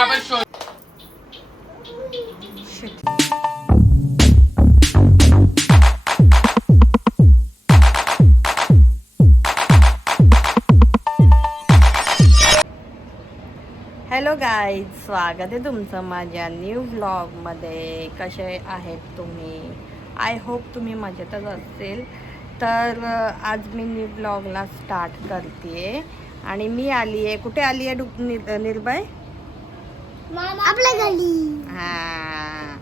आपण शोध. Hello guys, स्वागत आहे तुमचं माझ्या न्यू व्लॉगमध्ये. कसे आहेत तुम्ही? आय होप तुम्ही मजेतच असेल. तर आज मी न्यू व्लॉगला स्टार्ट करते आणि मी आली आहे. कुठे आली आहे निर्भय? आपल्या घरी. हां,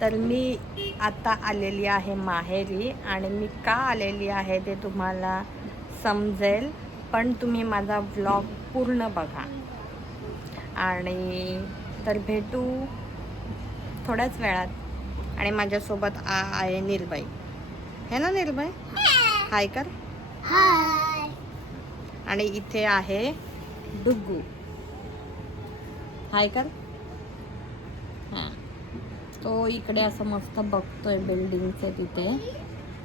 तर मी आता आलेली आहे माहेरी आणि मी का आलेली आहे ते तुम्हाला समजेल, पण तुम्ही माझा व्लॉग पूर्ण बघा. आणि तर भेटू थोड्याच वेळात. आणि माझ्यासोबत आहे निर्भय. है ना निर्भय? हाय कर. हाय. आणि इथे आहे डुग्गू. हाय कर. हां, तो इकडे असं मस्त बघतोय बिल्डिंगचे तिथे,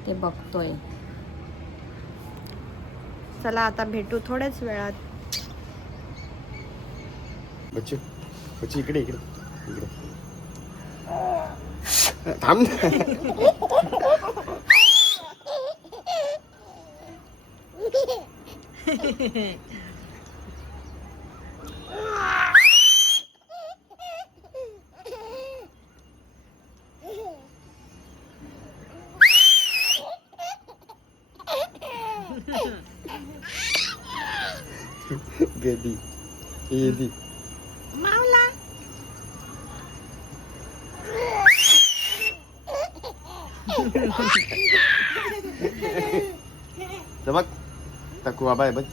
ते बघतोय. चला आता भेटू थोड्याच वेळात. बच्चे बच्चे इकडे इकडे इकडे थांब ना. बेबी येदी मावला. बघ तकुवा बाय बघ.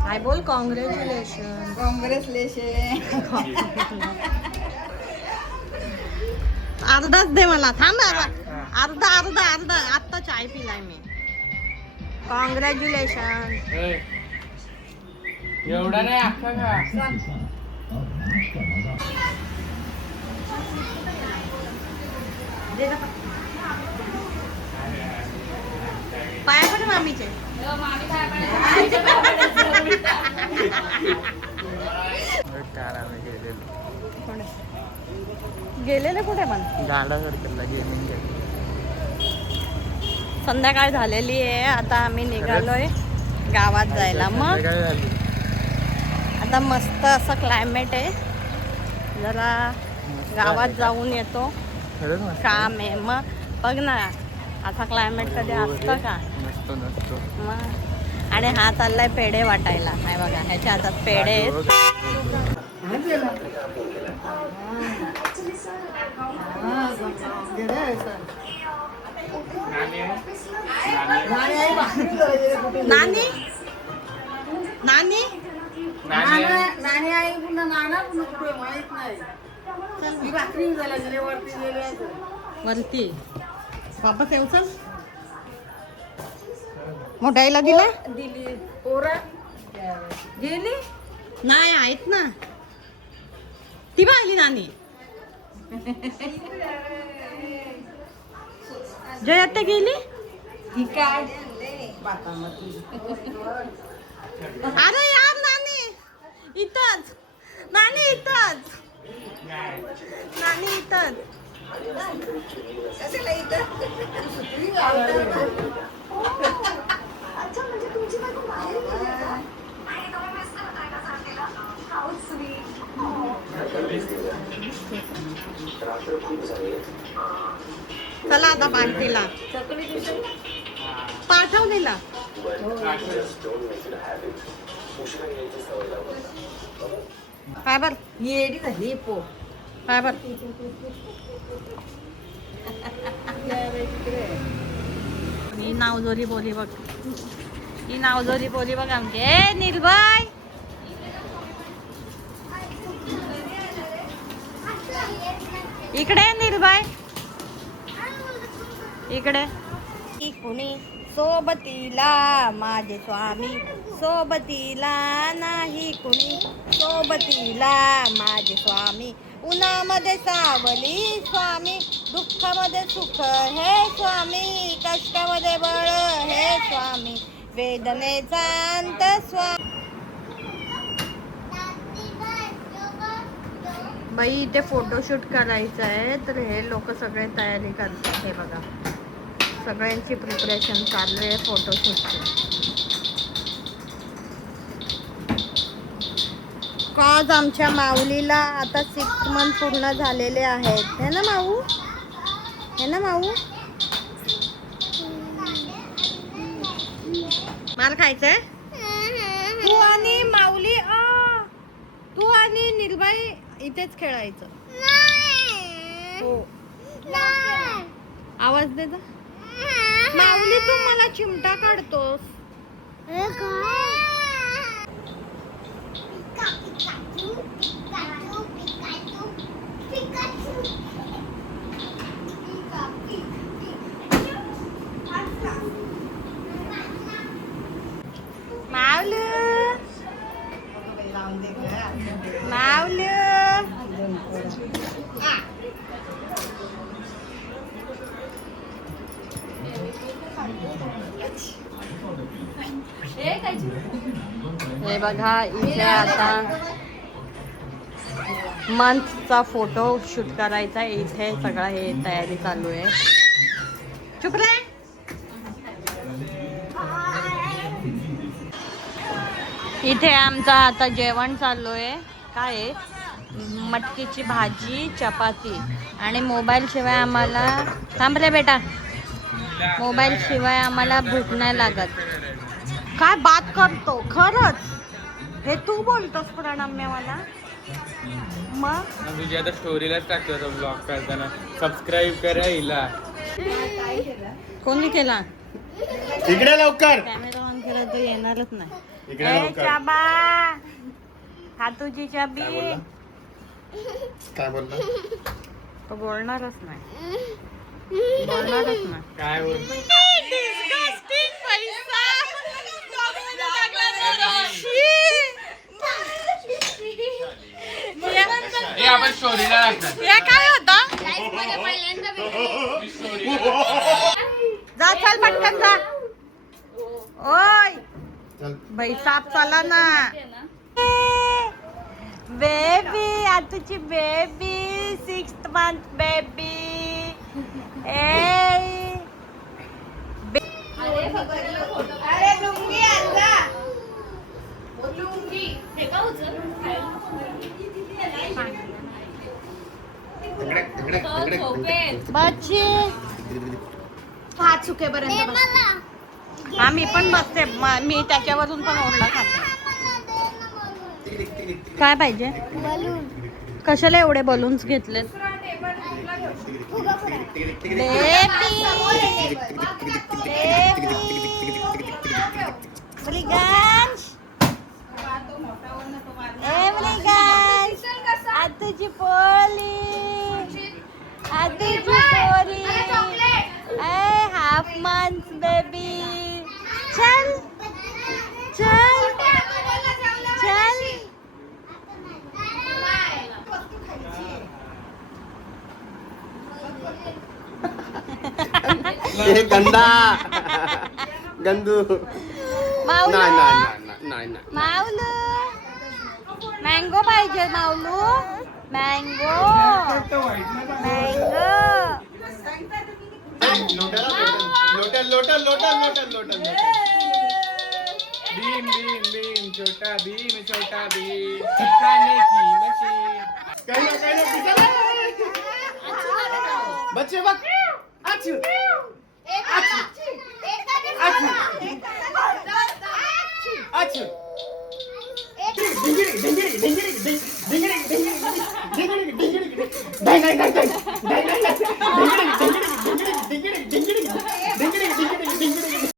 हाय बोल. कॉंग्रॅच्युलेशन. अर्धाच दे मला. थांब अर्धा अर्धा अर्धा. आत्ता चाय पिलाय मी. कॉंग्रॅच्युलेशन. एवढा नाही अख्खा का. पाया पण मामीचे. गेलेले कुठे पण गाडा सर्कलला गेमिंग. संध्याकाळ झालेली आहे. आता आम्ही निघालोय गावात जायला. मग आता मस्त असं क्लायमेट आहे. जरा गावात जाऊन येतो. काम आहे. मग बघ ना, असा क्लायमेट कधी असतं का? मग आणि हा चाललाय पेढे वाटायला. नाही बघा, ह्याच्या हातात पेढे आहेत. नानी नानी नानी आई पुन्हा नाना पुन्हा कुठे माहित नाही. ती भाकरी झाला गेले वरती गेले वरती. वापस येऊ. चल, मोठ्याला दिला. दिली पोरा गेली. नाही आहेत ना, ती पाहिली नानी. जयत्या गेली. ही काय अरे यार, नानी इथंच. नानी इथंच. नानी इथंच. चला आता पार्टीला पाठवलेला. काय बर येडी झाली पो. काय बर. ही नावजोरी बोली बघ. ही नावजोरी बोली बघ आमची. ए निर्भय, इकडे निर्भय, इकडे. कुणी सोबतीला माझे स्वामी, सोबतीला नाही कुणी, सोबतीला माझे स्वामी. उन्हामध्ये सावली स्वामी, दुःखामध्ये सुख हे स्वामी, कष्टामध्ये बळ स्वामी, वेदनेचा अंत स्वामी. बाई इथे फोटोशूट करायचं आहे, तर हे लोक सगळे तयारी करतात. हे बघा, सगळ्यांची प्रिपरेशन चालू आहे फोटोशूटची. आज आमच्या माऊलीला आता 6 मंथ पूर्ण झालेले आहेत. हे ना माऊ, हे ना माऊ. मार खायचंय तू आणि माऊली. तू आणि निर्भय इथेच खेळायचं. हो, आवाज दे जा. माऊली तू मला चिमटा काढतोस. माऊली माऊली हे बघा, इथे आता मंथचा फोटो शूट करायचा आहे. इथे सगळं हे तयारी चालू आहे. चुप रे. इथे आमचं आता जेवण चालू आहे. काय आहे? मटकीची भाजी, चपाती. आणि मोबाईल शिवाय आम्हाला, थांब रे बेटा, मोबाईल शिवाय आम्हाला भूक नाही लागत. काय बात करतो खरंच. हे तू बोलतोस प्रणम्य मला. मग तुझी आता स्टोरीलाच टाकतो ब्लॉग करताना. सबस्क्राईब करा हिला. कोणी केला? इकडे लवकर. कॅमेरा ऑन केला तर येणारच नाही. इकडे ए लवकर. चाबा, हा तुझी चाबी. काय बोलला? तो बोलणारच नाही. बोलणारच नाही. काय बोल? आपण स्टोरीला लागतात. हे काय होतं? जा चल पटकन जा. ओय बाई, साप चाला ना. बेबी, आज तुझी बेबी, 6th month बेबी. बच्ची हात सुकेपर्यंत. हा मी पण बसते. मी त्याच्यावरून पण ओरडा खाते. काय पाहिजे? कशाला एवढे बलून्स घेतलेत? तुझी पोळी, तुझी पोळी. Half month baby. चल चल चल. हे गंदा गंदू. माऊलू, नाही नाही नाही नाही. माऊलू मँगो पाहिजे. माऊलू मँगो, मँगो. लोटल लोटल लोटल लोटल लोटल. भीम भीम भीम, छोटा भीम, छोटा भीम, खाने की मशीन. बच्चे बघ. आचू आचू आचू आचू. ढिंगिरी ढिंगिरी ढिंगिरी ढिंगिरी ढिंगिरी ढिंगिरी डाय डाय डाय डाय डाय डाय ढिंगिरी ढिंगिरी ढिंगिरी ढिंगिरी ढिंगिरी ढिंगिरी.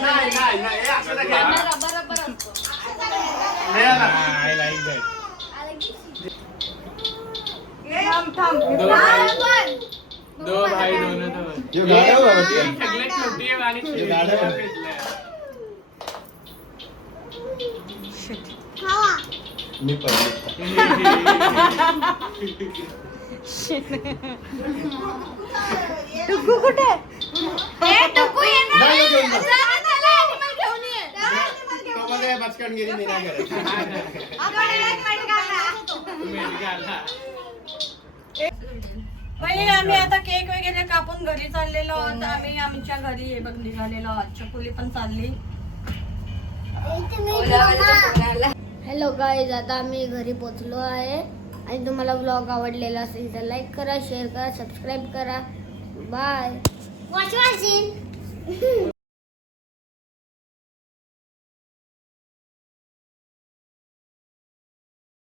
नाही नाही नाही हे असं नाही घ्यायला. बरोबर असतो. नाही आला. I like that. थांब दो भाई दोनों दोन. हे गाड्या बाबा ते. सगळ्यात छोटी आहे आणि हे गाड्या बाबा. मी पण टुकू कुठे नाही घेऊन जा. तो बघा बचकन गेली मी नाही करत. म्हणजे आम्ही आता केक वगैरे कापून घरी चाललेलो आहोत. आम्ही आमच्या घरी हे बघ निघालेलो आहोत. चकुली पण चालली. हॅलो गाईज, आता आम्ही घरी पोचलो आहे आणि तुम्हाला ब्लॉग आवडलेला असेल तर लाईक करा, शेअर करा, सबस्क्राईब करा. बाय. वॉच